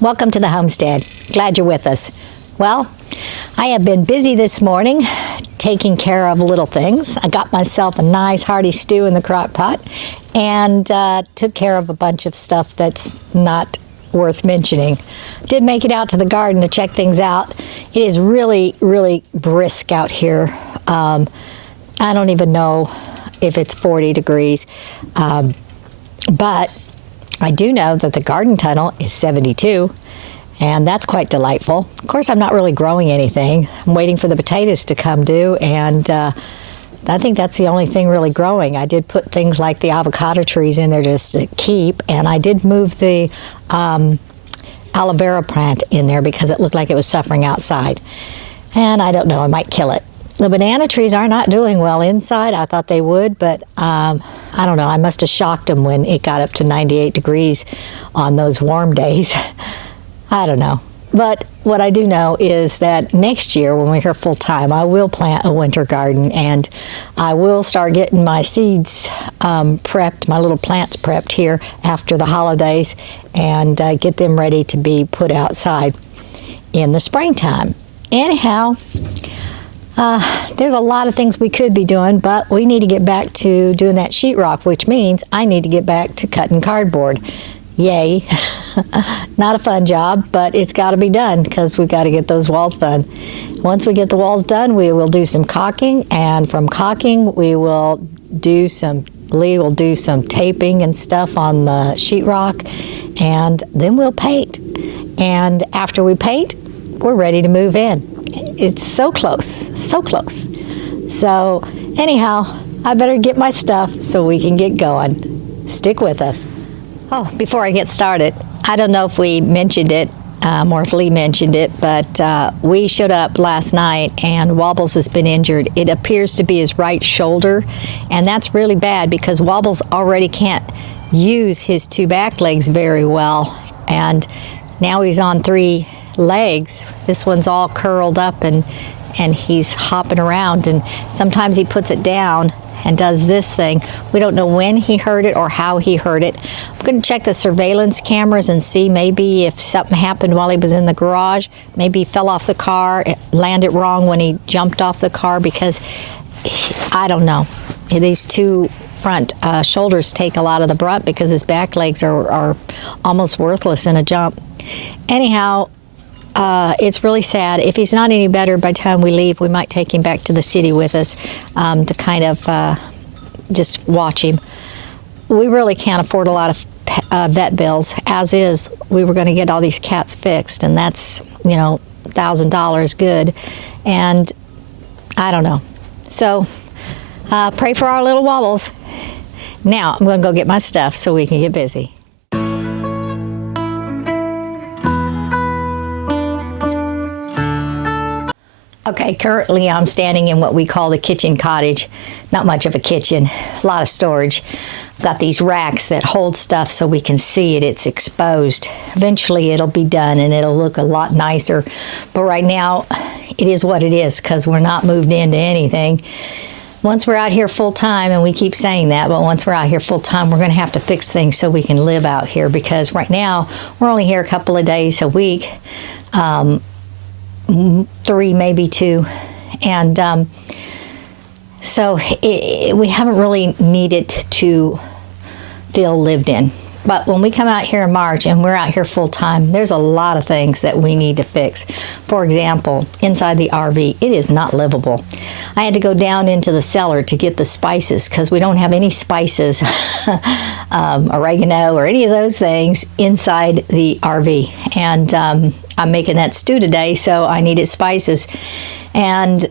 Welcome to the homestead. Glad you're with us. Well, I have been busy this morning taking care of little things. I got myself a nice hearty stew in the crock pot and took care of a bunch of stuff that's not worth mentioning. Did make it out to the garden to check things out. It is really, really brisk out here. I don't even know if it's 40 degrees, but I do know that the garden tunnel is 72, and that's quite delightful. Of course, I'm not really growing anything. I'm waiting for the potatoes to come due, and I think that's the only thing really growing. I did put things like the avocado trees in there just to keep, and I did move the aloe vera plant in there because it looked like it was suffering outside. And I don't know, I might kill it. The banana trees are not doing well inside. I thought they would, but I don't know. I must have shocked them when it got up to 98 degrees on those warm days. I don't know. But what I do know is that next year when we're here full time, I will plant a winter garden, and I will start getting my seeds prepped, my little plants prepped here after the holidays, and get them ready to be put outside in the springtime. Anyhow, there's a lot of things we could be doing, but we need to get back to doing that sheetrock, which means I need to get back to cutting cardboard. Yay. Not a fun job, but it's got to be done because we've got to get those walls done. Once we get the walls done, we will do some caulking, and from caulking, Lee will do some taping and stuff on the sheetrock, and then we'll paint. And after we paint, we're ready to move in. It's so close, so close. So anyhow, I better get my stuff so we can get going. Stick with us. Oh, before I get started, I don't know if we mentioned it or if Lee mentioned it, but we showed up last night and Wobbles has been injured. It appears to be his right shoulder, and that's really bad because Wobbles already can't use his two back legs very well, and now he's on three legs. This one's all curled up and he's hopping around, and sometimes he puts it down and does this thing. We don't know when he hurt it or how he hurt it. I'm going to check the surveillance cameras and see maybe if something happened while he was in the garage. Maybe he fell off the car, landed wrong when he jumped off the car, because I don't know. These two front shoulders take a lot of the brunt because his back legs are almost worthless in a jump. Anyhow, it's really sad. If he's not any better by the time we leave, we might take him back to the city with us to kind of just watch him. We really can't afford a lot of vet bills. As is, we were going to get all these cats fixed, and that's, $1,000 good. And I don't know. So pray for our little Wobbles. Now I'm going to go get my stuff so we can get busy. Okay, currently I'm standing in what we call the kitchen cottage. Not much of a kitchen, a lot of storage. I've got these racks that hold stuff so we can see it. It's exposed. Eventually it'll be done and it'll look a lot nicer. But right now it is what it is because we're not moved into anything. Once we're out here full time, and we keep saying that, but once we're out here full time, we're going to have to fix things so we can live out here, because right now we're only here a couple of days a week. 3, maybe 2, and so we haven't really needed to feel lived in. But when we come out here in March and we're out here full time, there's a lot of things that we need to fix. For example, inside the RV, it is not livable. I had to go down into the cellar to get the spices because we don't have any spices, oregano or any of those things inside the RV. And I'm making that stew today, so I needed spices. And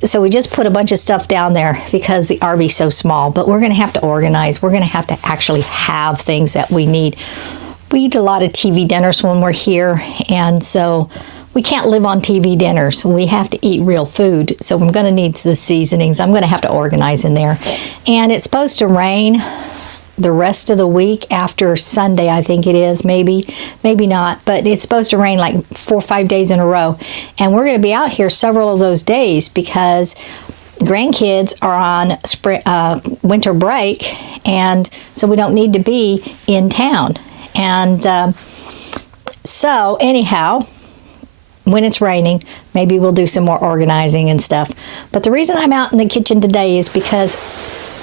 so we just put a bunch of stuff down there because the RV is so small, but we're going to have to organize. We're going to have to actually have things that we need. We eat a lot of TV dinners when we're here, and so we can't live on TV dinners. We have to eat real food, so I'm going to need the seasonings. I'm going to have to organize in there. And it's supposed to rain the rest of the week after Sunday, I think it is, maybe not, but it's supposed to rain like 4 or 5 days in a row. And we're going to be out here several of those days because grandkids are on winter break, and so we don't need to be in town. And So anyhow, when it's raining, maybe we'll do some more organizing and stuff. But the reason I'm out in the kitchen today is because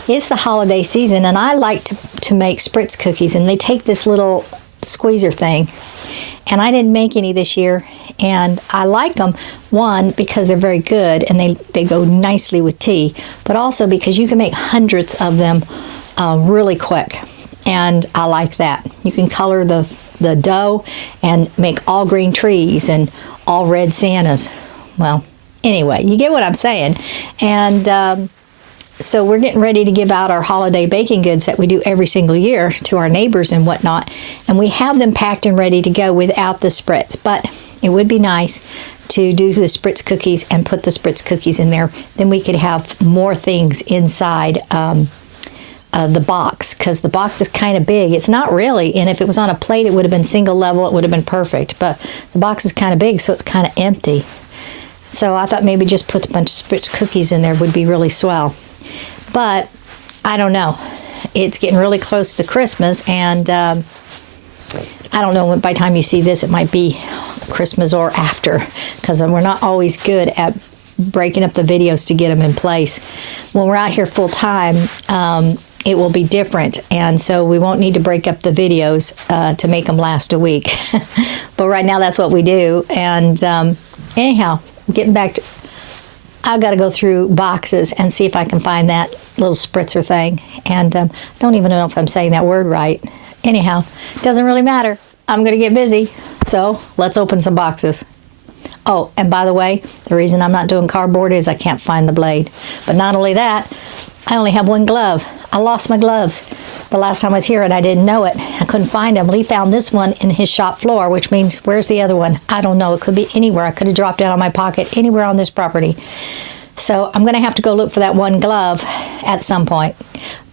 it's the holiday season, and I like to make spritz cookies, and they take this little squeezer thing. And I didn't make any this year, and I like them, one, because they're very good, and they go nicely with tea, but also because you can make hundreds of them really quick, and I like that. You can color the dough and make all green trees and all red Santas. Well, anyway, you get what I'm saying. And so we're getting ready to give out our holiday baking goods that we do every single year to our neighbors and whatnot. And we have them packed and ready to go without the spritz. But it would be nice to do the spritz cookies and put the spritz cookies in there. Then we could have more things inside the box, because the box is kind of big. It's not really, and if it was on a plate, it would have been single level. It would have been perfect. But the box is kind of big, so it's kind of empty. So I thought maybe just put a bunch of spritz cookies in there would be really swell. But I don't know. It's getting really close to Christmas, and I don't know, by the time you see this, it might be Christmas or after, because we're not always good at breaking up the videos to get them in place. When we're out here full time, it will be different, and so we won't need to break up the videos to make them last a week. But right now, that's what we do. And anyhow, getting back to, I've got to go through boxes and see if I can find that little spritzer thing. And I don't even know if I'm saying that word right. Anyhow, it doesn't really matter. I'm going to get busy. So let's open some boxes. Oh, and by the way, the reason I'm not doing cardboard is I can't find the blade. But not only that, I only have one glove. I lost my gloves the last time I was here, and I didn't know it. I couldn't find them. Lee found this one in his shop floor, which means, where's the other one? I don't know. It could be anywhere. I could have dropped it out of my pocket anywhere on this property. So I'm going to have to go look for that one glove at some point.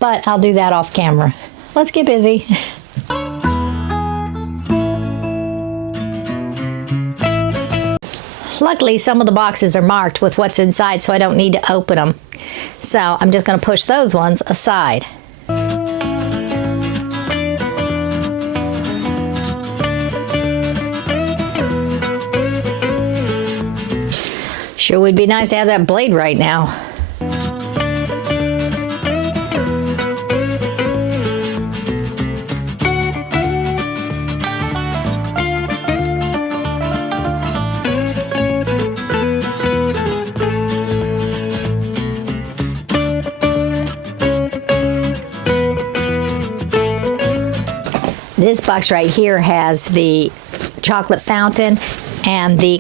But I'll do that off camera. Let's get busy. Luckily, some of the boxes are marked with what's inside, so I don't need to open them. So I'm just going to push those ones aside. Sure would be nice to have that blade right now. This box right here has the chocolate fountain and the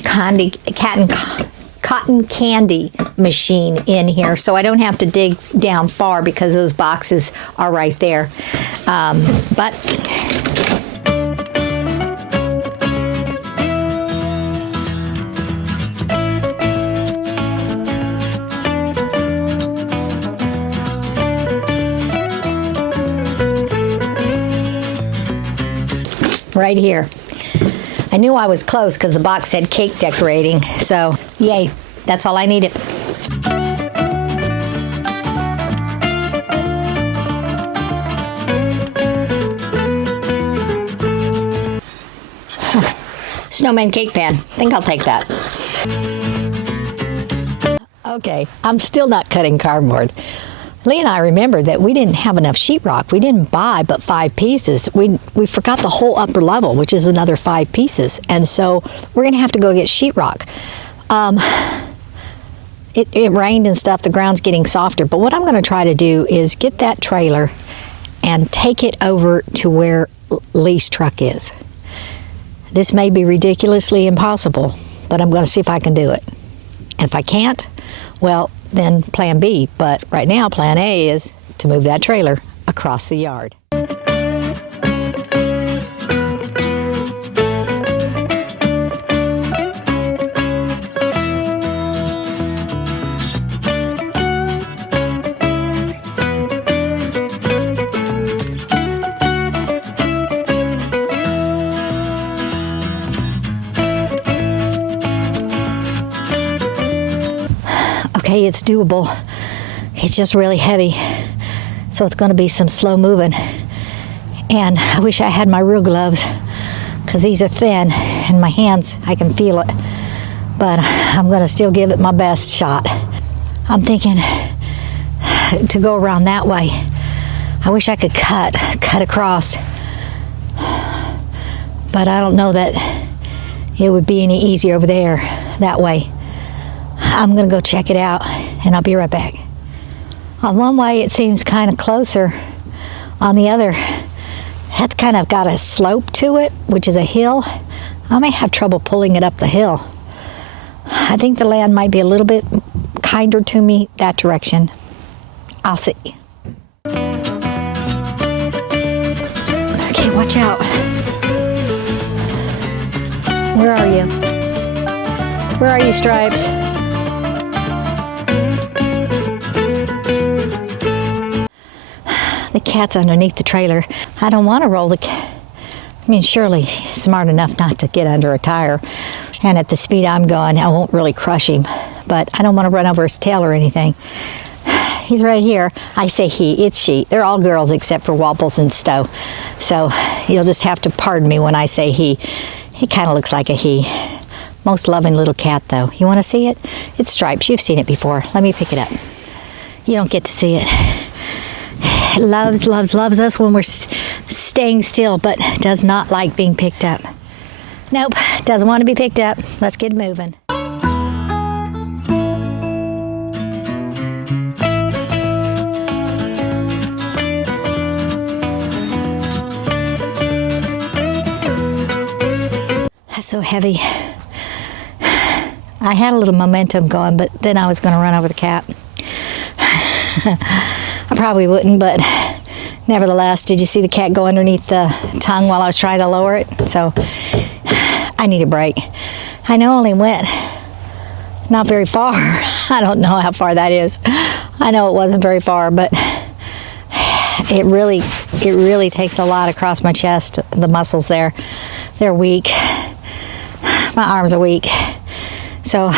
cotton candy machine in here, so I don't have to dig down far because those boxes are right there. But right here. I knew I was close because the box said cake decorating, so yay, that's all I needed. Snowman cake pan. I think I'll take that. Okay, I'm still not cutting cardboard. Lee and I remembered that we didn't have enough sheetrock. We didn't buy but 5 pieces. We forgot the whole upper level, which is another 5 pieces. And so we're going to have to go get sheetrock. It rained and stuff. The ground's getting softer. But what I'm going to try to do is get that trailer and take it over to where Lee's truck is. This may be ridiculously impossible, but I'm going to see if I can do it. And if I can't, well, then plan B. But right now, plan A is to move that trailer across the yard. Okay, it's doable. It's just really heavy, so it's going to be some slow moving. And I wish I had my real gloves, because these are thin and my hands, I can feel it. But I'm gonna still give it my best shot. I'm thinking to go around that way. I wish I could cut across, but I don't know that it would be any easier over there that way. I'm gonna go check it out and I'll be right back. On one way it seems kind of closer. On the other, that's kind of got a slope to it, which is a hill. I may have trouble pulling it up the hill. I think the land might be a little bit kinder to me that direction. I'll see. Okay, watch out. Where are you? Where are you, Stripes? The cat's underneath the trailer. I don't want to roll the cat. I mean, surely he's smart enough not to get under a tire. And at the speed I'm going, I won't really crush him. But I don't want to run over his tail or anything. He's right here. I say he, it's she. They're all girls except for Wobbles and Stowe. So you'll just have to pardon me when I say he. He kind of looks like a he. Most loving little cat, though. You want to see it? It's Stripes. You've seen it before. Let me pick it up. You don't get to see it. It loves us when we're staying still, but does not like being picked up. Nope, doesn't want to be picked up. Let's get moving. That's so heavy. I had a little momentum going, but then I was going to run over the cat. I probably wouldn't, but nevertheless, did you see the cat go underneath the tongue while I was trying to lower it? So I need a break. I know I only went not very far. I don't know how far that is. I know it wasn't very far, but it really takes a lot across my chest. The muscles there, they're weak. My arms are weak. So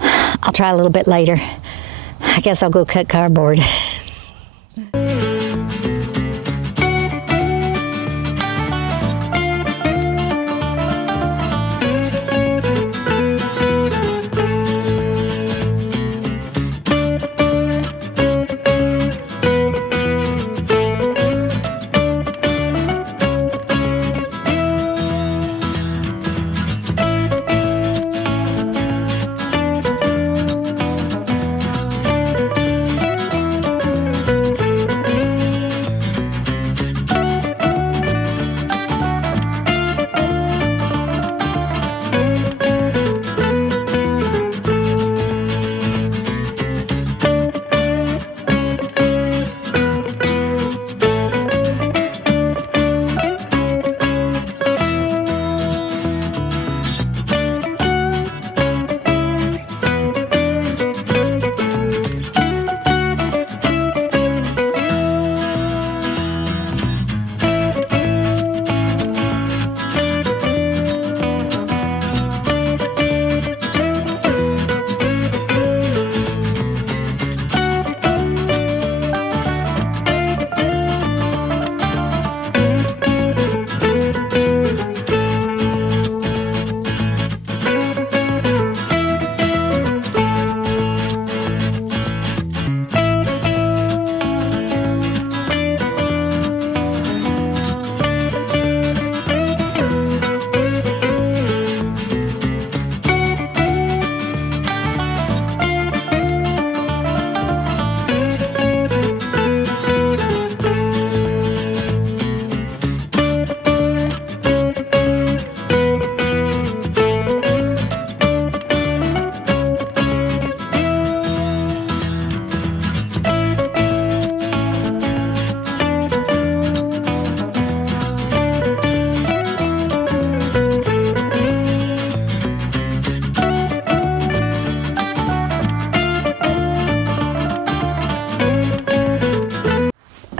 I'll try a little bit later. I guess I'll go cut cardboard.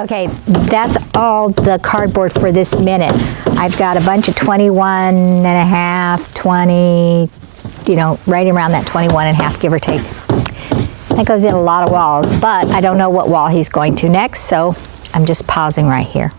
Okay, that's all the cardboard for this minute. I've got a bunch of 21 and a half, 20, you know, right around that 21 and a half, give or take. That goes in a lot of walls, but I don't know what wall he's going to next, so I'm just pausing right here.